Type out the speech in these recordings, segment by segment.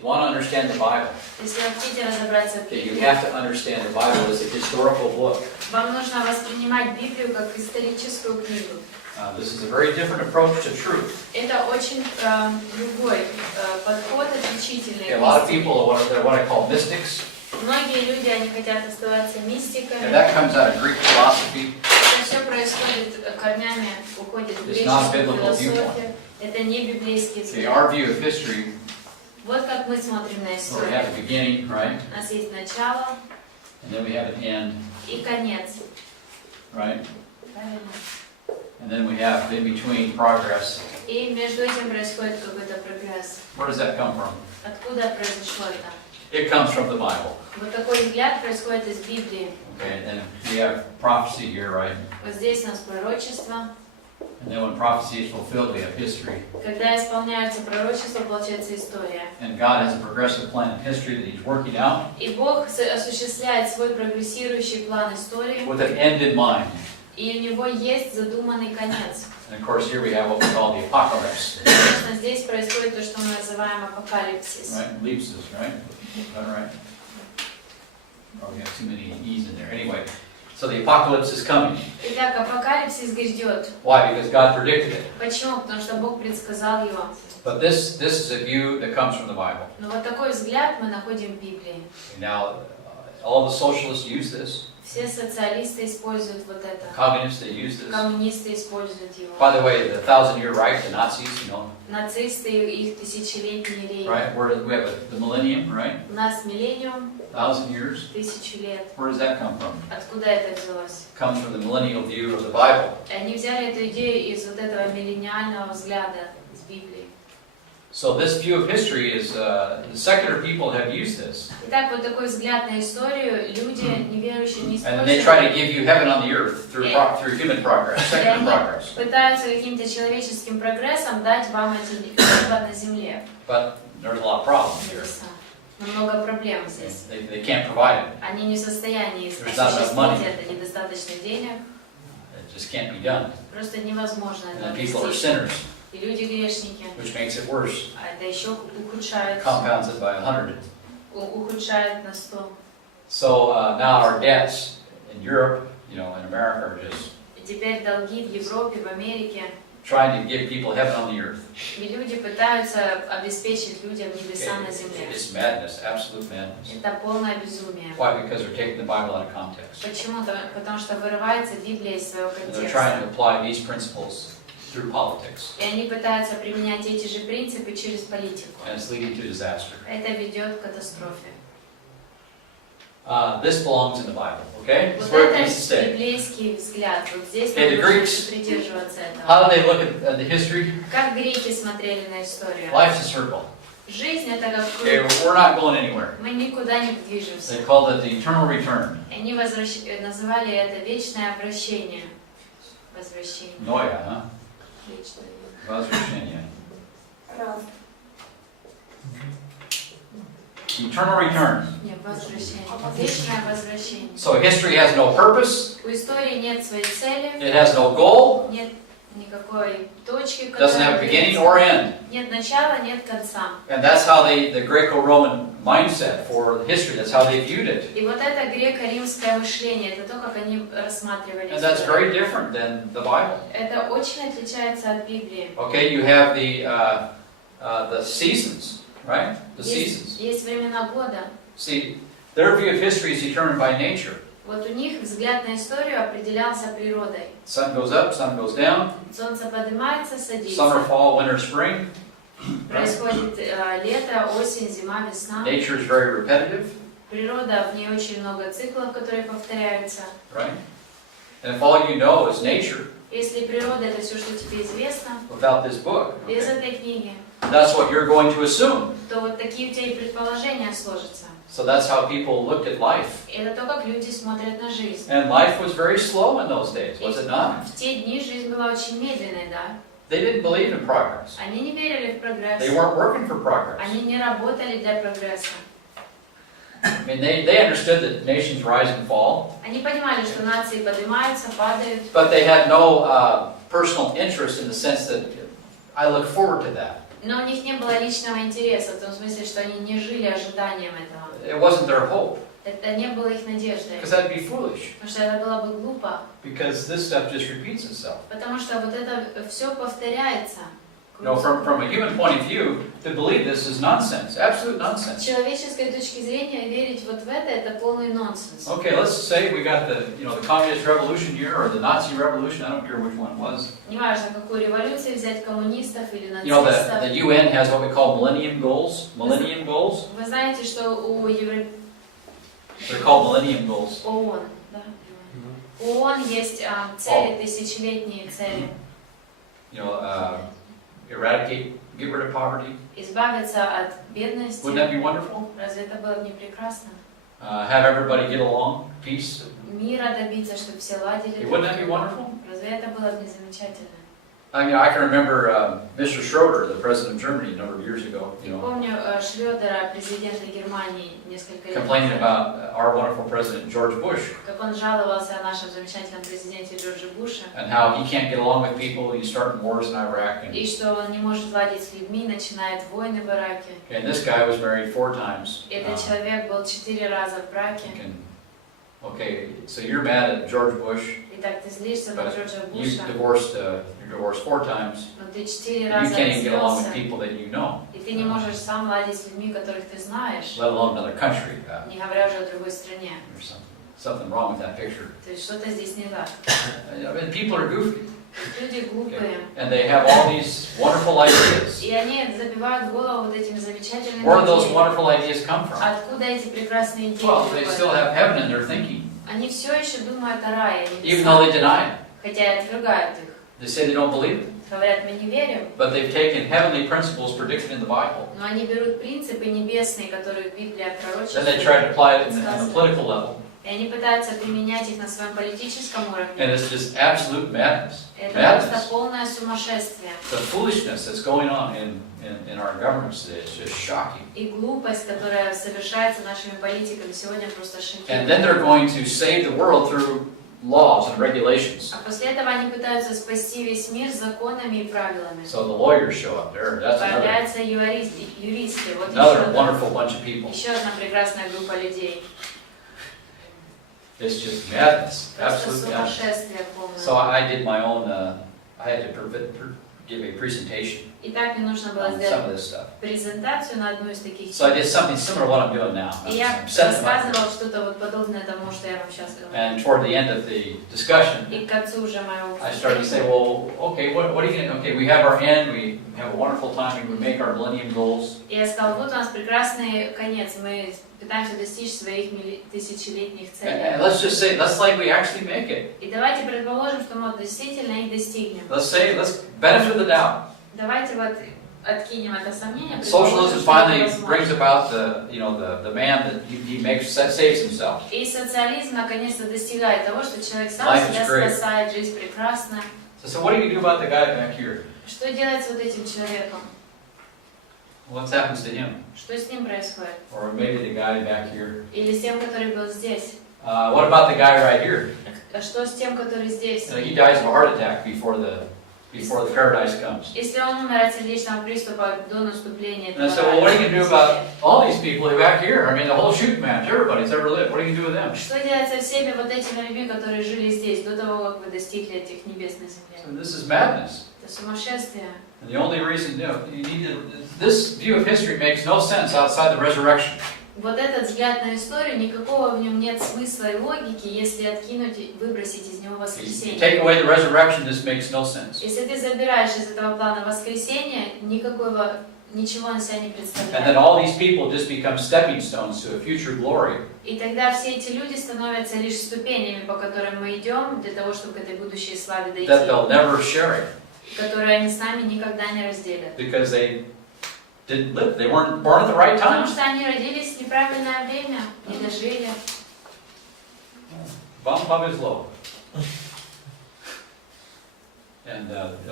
you want to understand the Bible, Если вы хотите разобраться в okay, you Библии, have to understand the Bible as a historical book. вам нужно воспринимать Библию как историческую книгу. This is a very different approach to truth. Это очень другой подход, отличительный. Okay, a lot of people are what I call mystics, Многие люди, они хотят оставаться мистиками. and that comes out of Greek philosophy. Это все происходит корнями, уходит в греческую философию. Это не библейский Okay, взгляд. our view of history, Вот как мы смотрим на where we историю. have a beginning, right, У нас есть начало and then we have an end, и конец. right, Правильно? and then we have in between progress. И между этим происходит какой-то прогресс. Where does that come from? Откуда произошло это? It comes from the Bible. Вот такой взгляд происходит из Библии. Okay, and then we have prophecy here, right? Вот здесь у нас пророчество. And then when prophecy is fulfilled, we have history. Когда исполняются пророчества, получается история. And God has a progressive plan in history that He's working out И Бог осуществляет свой прогрессирующий план истории, with an end in mind. и у него есть задуманный конец. And of course, here we have what we call the apocalypse, Конечно, здесь происходит то, что мы называем апокалипсис. right? Ellipsis, right? Is that right? Oh, we have too many E's in there. Anyway, so the apocalypse is coming. Итак, апокалипсис грядет. Why? Because God predicted it. Почему? Потому что Бог предсказал его. But this is a view that comes from the Bible. Но вот такой взгляд мы находим в Библии. Now, all the socialists use this. Все социалисты используют вот это. Communists, they use this. Коммунисты используют его. By the way, the 1,000-year reich, the Nazis, you know, Нацисты и их тысячелетний рейх. right? We have the millennium, right? У нас миллениум, 1,000 years. 1000 лет. Where does that come from? Откуда это взялось? It comes from the millennial view of the Bible. И они взяли эту идею из вот этого миллениального взгляда из Библии. So this view of history is, the secular people have used this. Итак, вот такой взгляд на историю люди неверующие не And then they try to используют. give you heaven on the earth through human progress, И secular они progress. пытаются каким-то человеческим прогрессом дать вам эти небеса на земле. But there's a lot of problems here. Небеса. Но много проблем здесь. They can't provide it. Они не в состоянии There's not enough money. осуществить это, недостаточно денег. It just can't be done. Просто невозможно And это then people are достичь. sinners, И люди грешники. which makes it worse. А это еще ухудшает, Compounds it by 100. ухудшает на 100. So now our debts in Europe, you know, in America are just И теперь долги в Европе, в Америке. trying to give people heaven on the earth. И люди пытаются обеспечить людям небеса на земле. It's madness, absolute madness. Это полное безумие. Why? Because they're taking the Bible out of context. Почему? Потому что вырывается Библия из своего And they're trying to контекста. apply these principles through politics. И они пытаются применять эти же принципы через политику. And it's leading to disaster. Это ведет к катастрофе. This belongs in the Bible, okay? It's Вот where it это needs to stay. библейский взгляд. Вот здесь Okay, мы the должны Greeks- придерживаться How этого. do they look at the history? Как греки смотрели на историю? Life's a circle. Жизнь это как Okay, круг. we're not going anywhere. Мы никуда не движемся. They called it the eternal return. Они называли это вечное обращение. Возвращение. Noia, huh? Вечное. Возвращение. Eternal return. Нет, возвращение. Вечное возвращение. So history has no purpose. У истории нет своей цели, It has no goal. нет никакой точки, Doesn't have a beginning or end. нет начала, нет конца. And that's how the Greco-Roman mindset for history, that's how they viewed it. И вот это греко-римское мышление, это то, как они рассматривали And that's историю. very different than the Bible. Это очень отличается от Библии. Okay, you have the seasons, right? The seasons. Есть времена года. See, their view of history is determined by nature. Вот у них взгляд на историю определялся природой. Sun goes up, sun goes down. Солнце поднимается, Summer, садится. fall, winter, spring. Происходит лето, осень, зима, весна. Nature is very repetitive, Природа, в ней очень много циклов, которые повторяются. right? And if all you know is nature Если природа это все, что тебе известно, without this book, без okay, этой книги, that's what you're going to assume. то вот такие у тебя и предположения сложатся. So that's how people looked at life. И это то, как люди смотрят на жизнь. And life was very slow in those days, was it not? В те дни жизнь была очень медленной, да? They didn't believe in progress. Они не верили в прогресс. They weren't working for progress. Они не работали для прогресса. I mean, they understood that nations rise and fall, Они понимали, что нации поднимаются, падают, but they had no personal interest in the sense that I look forward to that. Но у них не было личного интереса, в том смысле, что они не жили ожиданием этого. It wasn't their hope. Это не было их надеждой. Because that'd be foolish. Потому что это было бы глупо. Because this stuff just repeats itself. Потому что вот это все повторяется. You know, from a human point of view, to believe this is nonsense, absolute nonsense. С человеческой точки зрения верить вот в это полный нонсенс. Okay, let's say we got the communist revolution here or the Nazi revolution. I don't care which one it was. Неважно, какую революцию взять, коммунистов или You know, нацистов. the UN has what we call millennium goals. Millennium goals. Вы знаете, что у They're called millennium goals. ООН, да? У ООН есть цели, тысячелетние цели. You know, eradicate, get rid of poverty. Избавиться от бедности. Wouldn't that be wonderful? Разве это было бы не прекрасно? Have everybody get along, peace. Мира добиться, чтобы все ладили. Wouldn't that be wonderful? Разве это было бы не замечательно? I mean, I can remember Mr. Schroeder, the president of Germany, a number of years ago, Помню Шрёдера, президента Германии, несколько лет complaining назад, about our wonderful president George Bush как он жаловался о нашем замечательном президенте Джорджа Буше, and how he can't get along with people. He's starting wars in Iraq. и что он не может ладить с людьми, начинает войны в Ираке. And this guy was married 4 times. Этот человек был 4 раза в браке. Okay, so you're mad at George Bush. Итак, ты злишься на Джорджа You're Буша, divorced 4 times. но ты 4 You раза can't even get along with развелся, people that you know, и ты не можешь сам ладить с людьми, которых ты знаешь, let alone another country. не говоря уже о другой стране. There's something wrong with that picture. То есть что-то здесь не так. I mean, people are goofy, Люди глупые, and they have all these wonderful ideas. и они забивают голову вот этими замечательными Where do those идеями. wonderful ideas come from? Откуда эти прекрасные идеи? Well, they приходят? still have heaven in their thinking, Они все еще думают о рае, even though they deny it. хотя и отвергают их. They say they don't believe it, Говорят, мы не верим, but they've taken heavenly principles predicted in the Bible, но они берут принципы небесные, которые Библия then they try to пророчествует, apply it on the political level, и они пытаются применять их на своем политическом and уровне. it's just absolute madness. Это просто Madness. полное сумасшествие. The foolishness that's going on in our governments today is just shocking. И глупость, которая совершается нашими политиками, сегодня просто And then шокирует. they're going to save the world through laws and regulations. А после этого они пытаются спасти весь мир законами и правилами. So the lawyers show up there. That's Появляются юристы, вот another wonderful bunch of people. еще одна прекрасная группа людей. It's just madness, Просто absolute madness. сумасшествие So полное. I did my own. I had to give a presentation И так мне нужно было on some сделать of this stuff. презентацию на одну из таких So I тем. did something similar to what I'm doing now. И я I'm setting them up. рассказывала что-то вот подобное тому, что я вам сейчас говорю. And toward the end of the discussion, И к концу уже моего I started to say, well, okay, what are you going to, okay, we have our end, we have a wonderful time, we make our millennium goals. И я сказала, вот у нас прекрасный конец, мы пытаемся достичь своих тысячелетних целей. And let's just say, let's like we actually make it. И давайте предположим, что мы действительно их достигнем. Let's benefit of the doubt. Давайте вот откинем это сомнение. Socialism предположим, что finally это brings возможно. about the man that he saves himself. И социализм наконец-то достигает того, что человек сам Life is себя great. спасает, жизнь прекрасна. So what do you do about the guy back here? Что делать с вот этим человеком? What happens to him? Что с ним происходит? Or maybe the guy back here. Или с тем, который был здесь? What about the guy right here? А что с тем, который здесь? He dies of a heart attack before the paradise comes. Если он умер от сердечного приступа до наступления And I этого said, well, what are you рая, going to do about all these people back here? I mean, the whole shooting match, everybody's ever lived. What are you going to do with them? что делать со всеми вот этими людьми, которые жили здесь до того, как вы достигли этих небес на земле? So this is madness. Это сумасшествие. And the only reason, this view of history makes no sense outside the resurrection. Вот этот взгляд на историю, никакого в нем нет смысла и логики, если откинуть и выбросить из него You воскресение. take away the resurrection, this makes no sense. Если ты забираешь из этого плана воскресения, ничего на себя не And then представляет. all these people just become stepping stones to a future glory. И тогда все эти люди становятся лишь ступенями, по которым мы идем, для того, чтобы к этой будущей славе дойти, That they'll never share it которые они с нами никогда не разделят. because they didn't live. They weren't born at the right Потому time. что они родились в неправильное время, не дожили. Вам повезло. And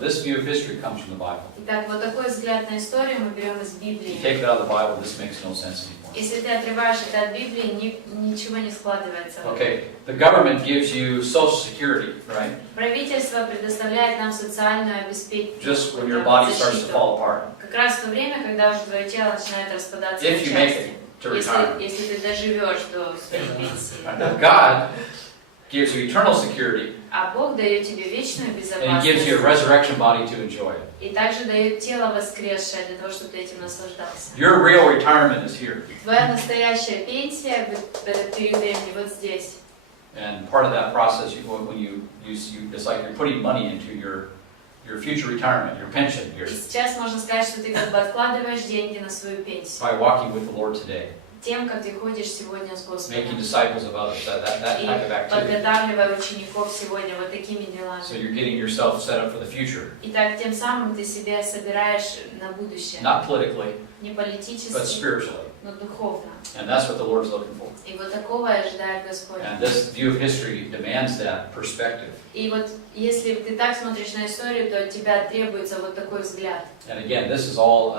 this view of history comes from the Bible. Итак, вот такой взгляд на историю мы берем из If you Библии. take it out of the Bible, this makes no sense anymore. Если ты отрываешь это от Библии, ничего не складывается. Okay, the government gives you Social Security, right? Правительство предоставляет нам социальную обеспечение. Just when your body starts to fall apart. Как раз в то время, когда уже твое тело начинает распадаться на If you make части. it to retirement. Если ты доживешь до своей пенсии. God gives you eternal security, А Бог дает тебе вечную and He gives you a безопасность. resurrection body to enjoy it. И также дает тело воскресшее для того, чтобы ты этим наслаждался. Your real retirement is here. Твоя настоящая пенсия в этот период времени вот здесь. And part of that process, it's like you're putting money into your future retirement, your pension, И сейчас можно сказать, что ты как бы откладываешь деньги на свою пенсию. by walking with the Lord today, Тем, как ты ходишь сегодня с Господом. making disciples of others, that type of И activity. подготавливая учеников сегодня вот такими делами. So you're getting yourself set up for the future, Итак, тем самым ты себя собираешь на будущее. not politically, Не but политически, spiritually. но духовно. And that's what the Lord's looking for. И вот такого ожидает Господь. And this view of history demands that perspective. И вот если ты так смотришь на историю, то от тебя требуется вот такой взгляд. And again, this is all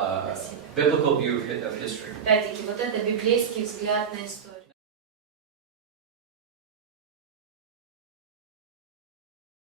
biblical view of history. Опять-таки, вот это библейский взгляд на историю.